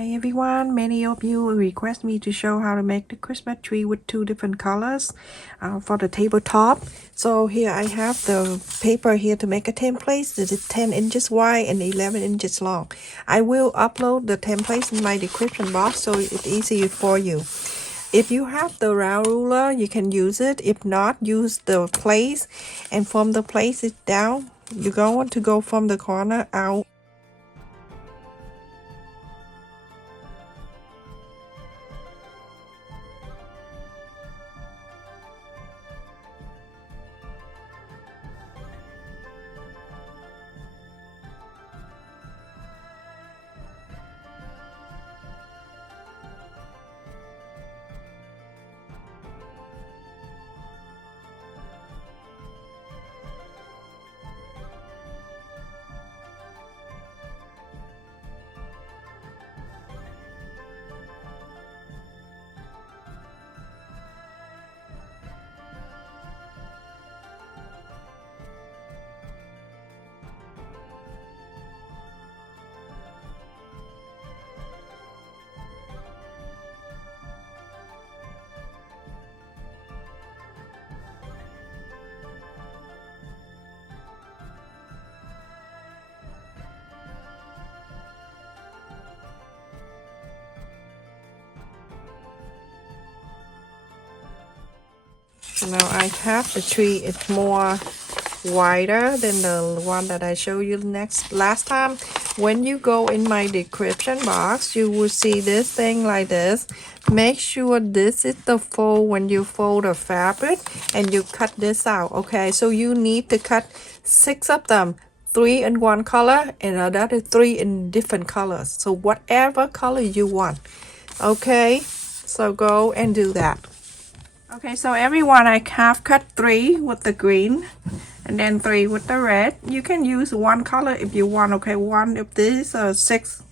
Hi everyone, many of you request me to show how to make the Christmas tree with two different colors for the tabletop. So here I have the paper here to make a template. This is 10 inches wide and 11 inches long. I will upload the templates in my description box so it's easy for you. If you have the round ruler, you can use it. If not, use the place, and from the place it down, you're going to go from the corner out. Now I have the tree, it's more wider than the one that I showed you last time. When you go in my description box, you will see this thing like this. Make sure this is the fold when you fold the fabric and you cut this out, okay? So you need to cut 6 of them, 3 in one color and another 3 in different colors. So whatever color you want, okay? So go and do that. Okay, so everyone, I have cut 3 with the green and then 3 with the red. You can use one color if you want, okay? 1 of these or 6,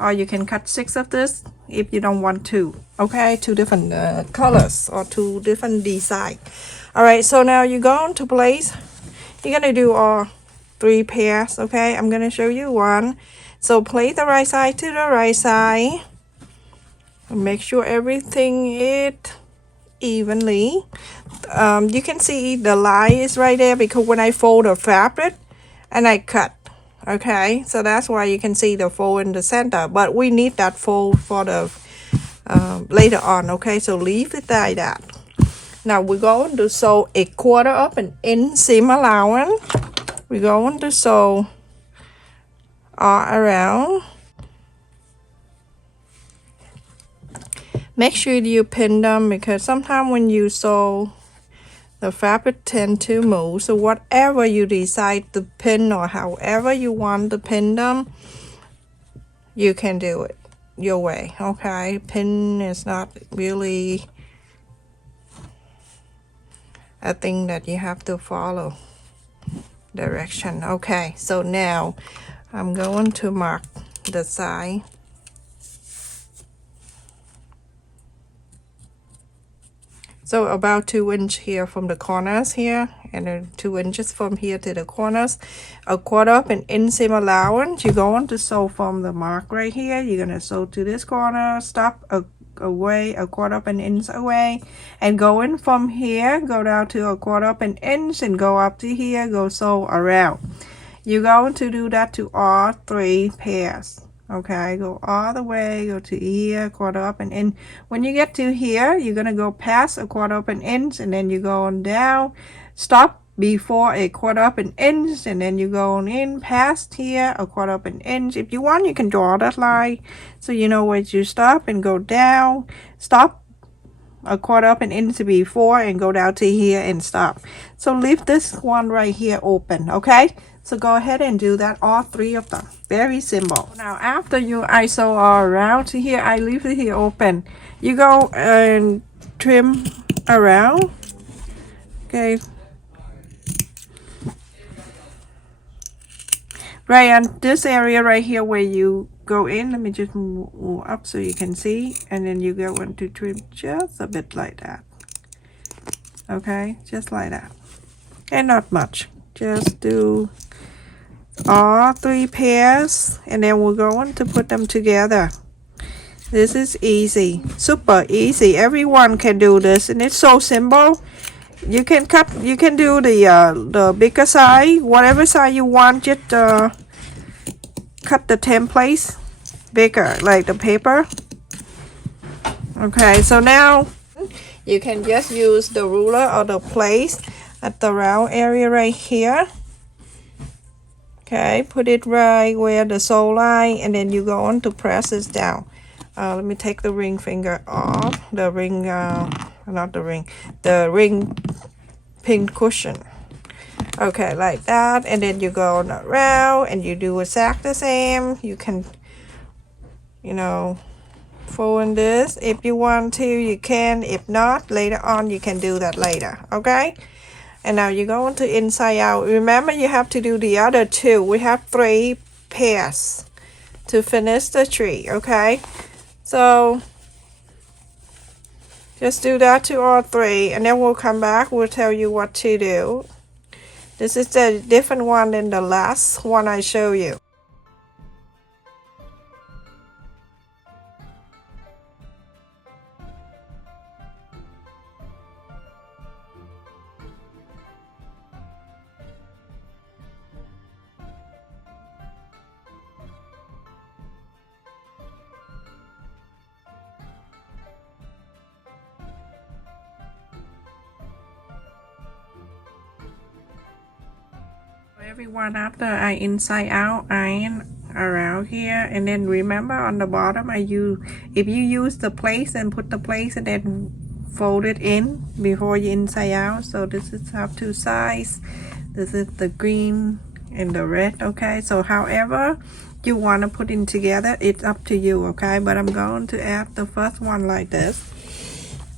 or you can cut 6 of this if you don't want to, okay? 2 different colors or 2 different design. All right, so now you go into place. You're gonna do all 3 pairs, okay? I'm gonna show you one. So place the right side to the right side. Make sure everything is evenly. You can see the line is right there because when I fold the fabric and I cut, okay, so that's why you can see the fold in the center, but we need that fold for the later on, okay? So leave it like that. Now we're going to sew 1/4 of an inch seam allowance. We're going to sew all around. Make sure you pin them because sometimes when you sew, the fabric tend to move. So whatever you decide to pin or however you want to pin them, you can do it your way, okay? Pin is not really a thing that you have to follow direction. Okay, so now I'm going to mark the side. So about 2 inches here from the corners here, and then 2 inches from here to the corners. 1/4 of an inch seam allowance. You're going to sew from the mark right here. You're gonna sew to this corner, stop away 1/4 of an inch away, and go in from here, go down to 1/4 of an inch, and go up to here, go sew around. You're going to do that to all 3 pairs. Okay, go all the way, go to here, 1/4 of an inch. When you get to here, you're gonna go past 1/4 of an inch, and then you go on down, stop before 1/4 of an inch, and then you go on in past here 1/4 of an inch. If you want, you can draw that line so you know where you stop, and go down, stop 1/4 of an inch before, and go down to here and stop. So leave this one right here open, okay? So go ahead and do that, all 3 of them. Very simple. Now after I sew all around to here, I leave it here open. You go and trim around, okay? Right on this area right here where you go in, let me just move up so you can see, and then you go into trim just a bit like that, okay? Just like that, and not much. Just do all 3 pairs, and then we're going to put them together. This is easy, super easy. Everyone can do this, and it's so simple. You can cut. You can do the bigger size, whatever size you want. Just cut the templates bigger, like the paper. Okay, so now you can just use the ruler or the place at the round area right here. Okay, put it right where the sole line, and then you go on to press this down. Let me take the ring finger off. The ring, not the ring, the ring pin cushion. Okay, like that, and then you go on around and you do exactly the same. You can, you know, fold this if you want to. You can. If not, later on you can do that later. Okay. And now you go into inside out. Remember, you have to do the other two. We have 3 pairs to finish the tree, okay? So just do that to all 3, and then we'll come back. We'll tell you what to do. This is the different one than the last one I show you. Everyone, after I inside out iron around here, and then remember on the bottom if you use the place and put the place and then fold it in before you inside out. So this is have 2 sides. This is the green and the red. Okay, so however you want to put in together, it's up to you. Okay, but I'm going to add the first one like this.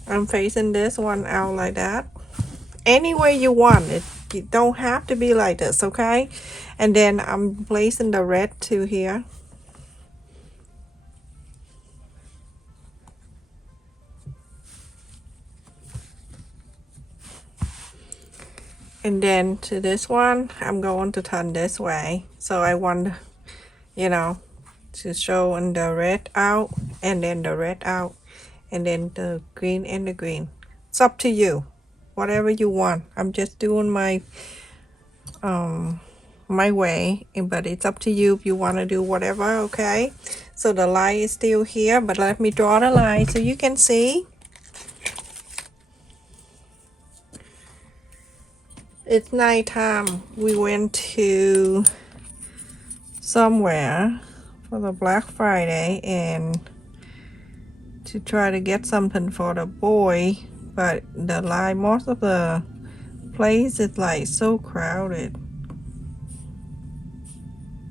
I'm facing this one out like that. Any way you want it. You don't have to be like this, okay? And then I'm placing the red to here. And then to this one, I'm going to turn this way. So I want, you know, to show in the red out, and then the red out, and then the green and the green. It's up to you. Whatever you want. I'm just doing my my way, but it's up to you if you want to do whatever. Okay, so the line is still here, but let me draw the line so you can see. It's nighttime. We went to somewhere for the Black Friday and to try to get something for the boy, but the line, most of the place is like so crowded.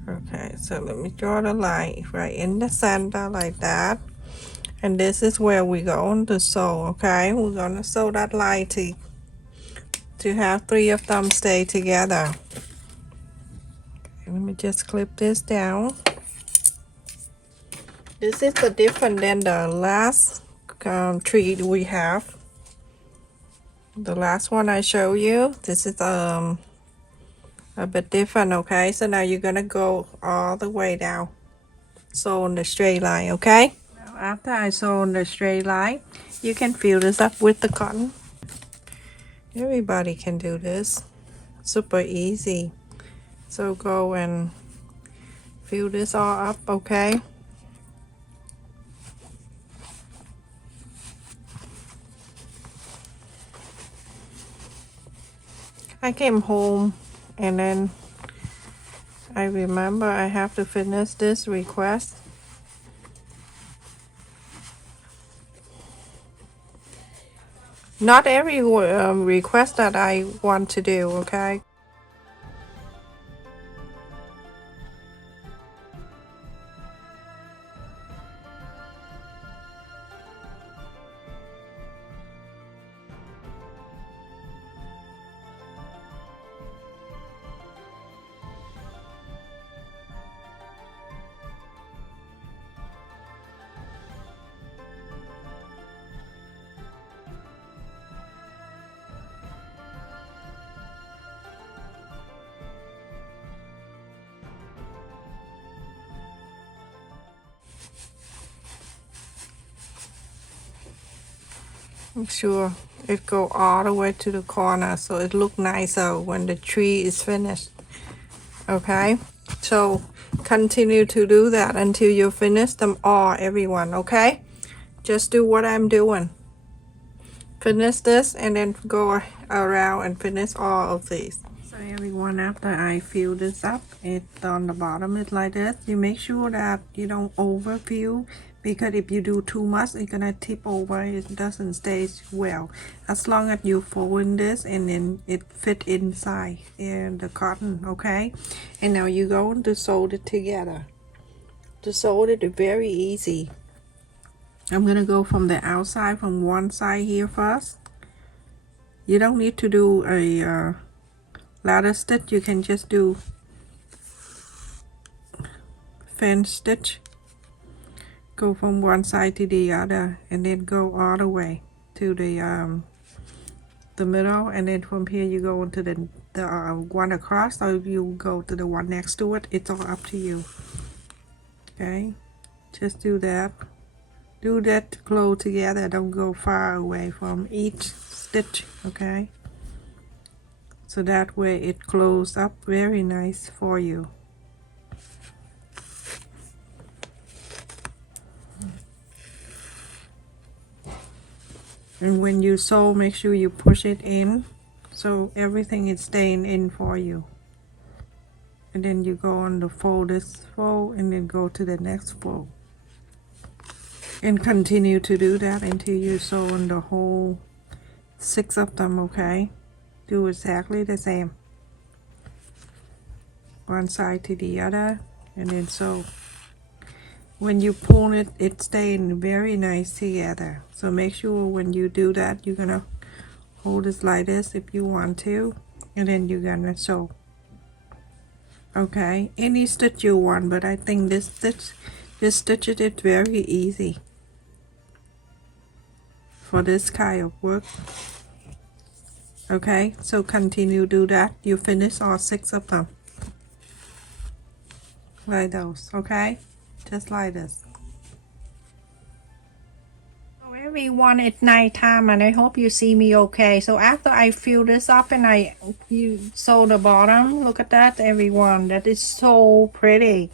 Okay, so let me draw the line right in the center like that, and this is where we're going to sew. Okay, we're gonna sew that line to have 3 of them stay together. Okay, let me just clip this down. This is the different than the last tree we have. The last one I show you, this is a bit different. Okay, so now you're gonna go all the way down, sew on the straight line. Okay, now after I sew on the straight line, you can fill this up with the cotton. Everybody can do this, super easy. So go and fill this all up. Okay, I came home and then I remember I have to finish this request. Not every request that I want to do, okay? Make sure it go all the way to the corner so it look nicer when the tree is finished. Okay, so continue to do that until you finish them all, everyone. Okay, just do what I'm doing. Finish this and then go around and finish all of these. So everyone, after I fill this up, it on the bottom is like this. You make sure that you don't overfill, because if you do too much, it's gonna tip over. It doesn't stay well. As long as you fold this and then it fit inside in the cotton. Okay, and now you go to sew it together. To sew it is very easy. I'm gonna go from the outside, from one side here first. You don't need to do a ladder stitch. You can just do fence stitch. Go from one side to the other and then go all the way to the middle, and then from here you go into the one across, or you go to the one next to it. It's all up to you. Okay, just do that. Do that close together. Don't go far away from each stitch. Okay, so that way it closes up very nice for you. And when you sew, make sure you push it in so everything is staying in for you. And then you go on the fold, this fold, and then go to the next fold. And continue to do that until you sew on the whole 6 of them. Okay, do exactly the same, one side to the other, and then sew. When you pull it, it's staying very nice together. So make sure when you do that, you're gonna hold it like this if you want to, and then you're gonna sew. Okay, any stitch you want, but I think this stitch it is very easy for this kind of work. Okay, so continue do that. You finish all 6 of them like those. Okay, just like this. So everyone, it's night time and I hope you see me okay. So after I fill this up and you sew the bottom, look at that, everyone. That is so pretty.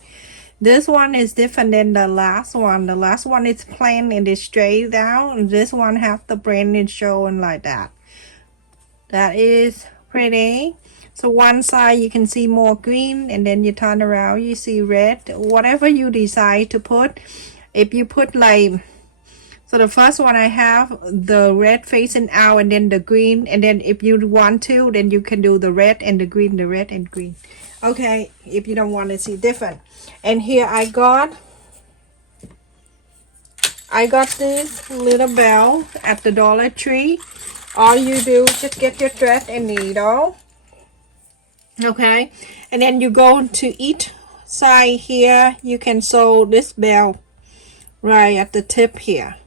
This one is different than the last one. The last one is plain and it's straight down. This one have the branding showing like that. That is pretty. So one side you can see more green, and then you turn around, you see red. Whatever you decide to put. If you put like, so the first one I have the red facing out and then the green, and then if you want to, then you can do the red and the green, the red and green. Okay, if you don't want to see different. And here I got this little bell at the Dollar Tree. All you do, just get your thread and needle. Okay, and then you go to each side here. You can sew this bell right at the tip here.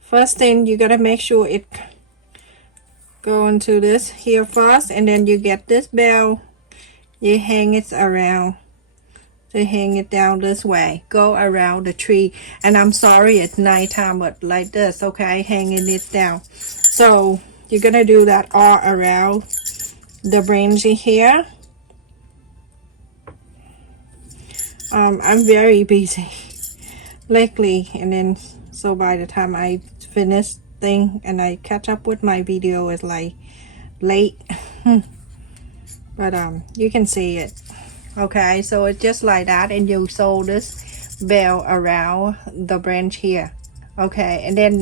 First thing, you gotta make sure it go into this here first, and then you get this bell. You hang it around. To hang it down this way, go around the tree. And I'm sorry it's nighttime, but like this, okay, hanging it down. So you're gonna do that all around the branch here. I'm very busy lately, and then so by the time I finish thing and I catch up with my video, it's like late. But you can see it. Okay, so it's just like that, and you sew this bell around the branch here. Okay, and then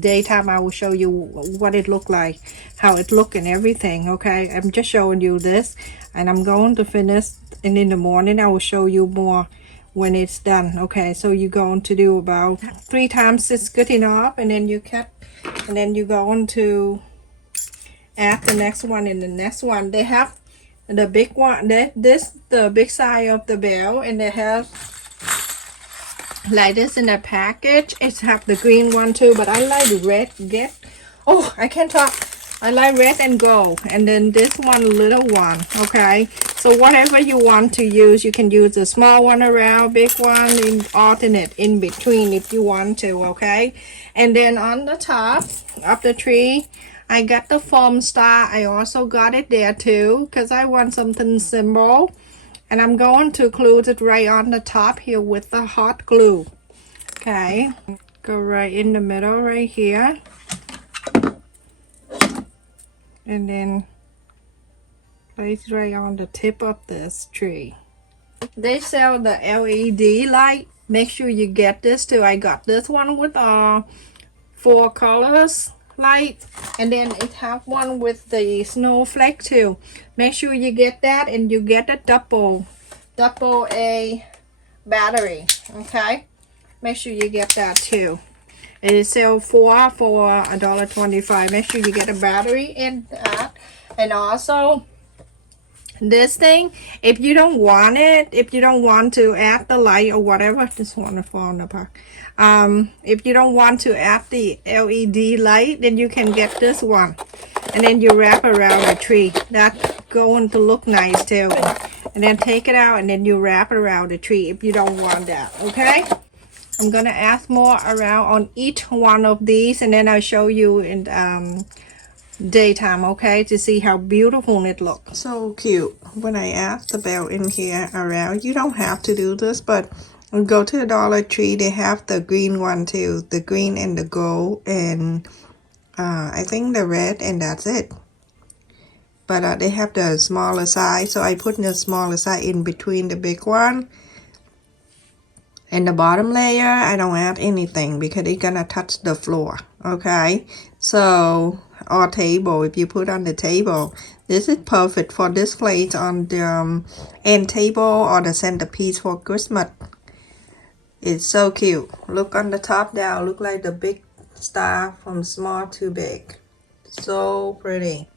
daytime I will show you what it look like, how it look and everything. Okay, I'm just showing you this, and I'm going to finish, and in the morning I will show you more when it's done. Okay, so you're going to do about 3 times. It's good enough, and then you cut, and then you're going to add the next one and the next one. They have the big one, the big size of the bell, and they have like this in a package. It's have the green one too, but I like the red. Oh, I can't talk. I like red and gold, and then this one little one. Okay, so whatever you want to use, you can use the small one around, big one, in alternate in between if you want to. Okay, and then on the top of the tree, I got the foam star. I also got it there too because I want something simple, and I'm going to glue it right on the top here with the hot glue. Okay, go right in the middle right here. And then place right on the tip of this tree. They sell the LED light. Make sure you get this too. I got this one with 4 colors light, and then it have one with the snowflake too. Make sure you get that, and you get a double A battery. Okay, make sure you get that too. It is sell 4 for $1.25. Make sure you get a battery in that. And also this thing, if you don't want it, if you don't want to add the light or whatever, this one fall on the park. If you don't want to add the LED light, then you can get this one, and then you wrap around the tree. That's going to look nice too. And then take it out, and then you wrap around the tree if you don't want that. Okay, I'm gonna add more around on each one of these, and then I'll show you in daytime, okay, to see how beautiful it looks. So cute. When I add the bell in here around, you don't have to do this, but go to the Dollar Tree. They have the green one too, the green and the gold, and I think the red, and that's it. But they have the smaller size, so I put the smaller size in between the big one. And the bottom layer, I don't add anything because it's gonna touch the floor. Okay, so or table, if you put on the table, this is perfect for displays on the end table or the centerpiece for Christmas. It's so cute. Look on the top down, look like the big star from small to big. So pretty.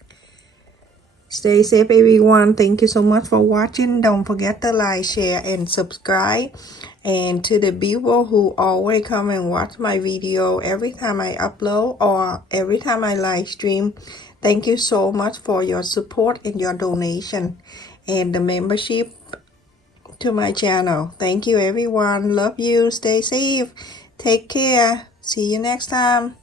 Stay safe, everyone. Thank you so much for watching. Don't forget to like, share, and subscribe. And to the people who always come and watch my video every time I upload or every time I live stream, thank you so much for your support and your donation and the membership to my channel. Thank you, everyone. Love you. Stay safe. Take care. See you next time.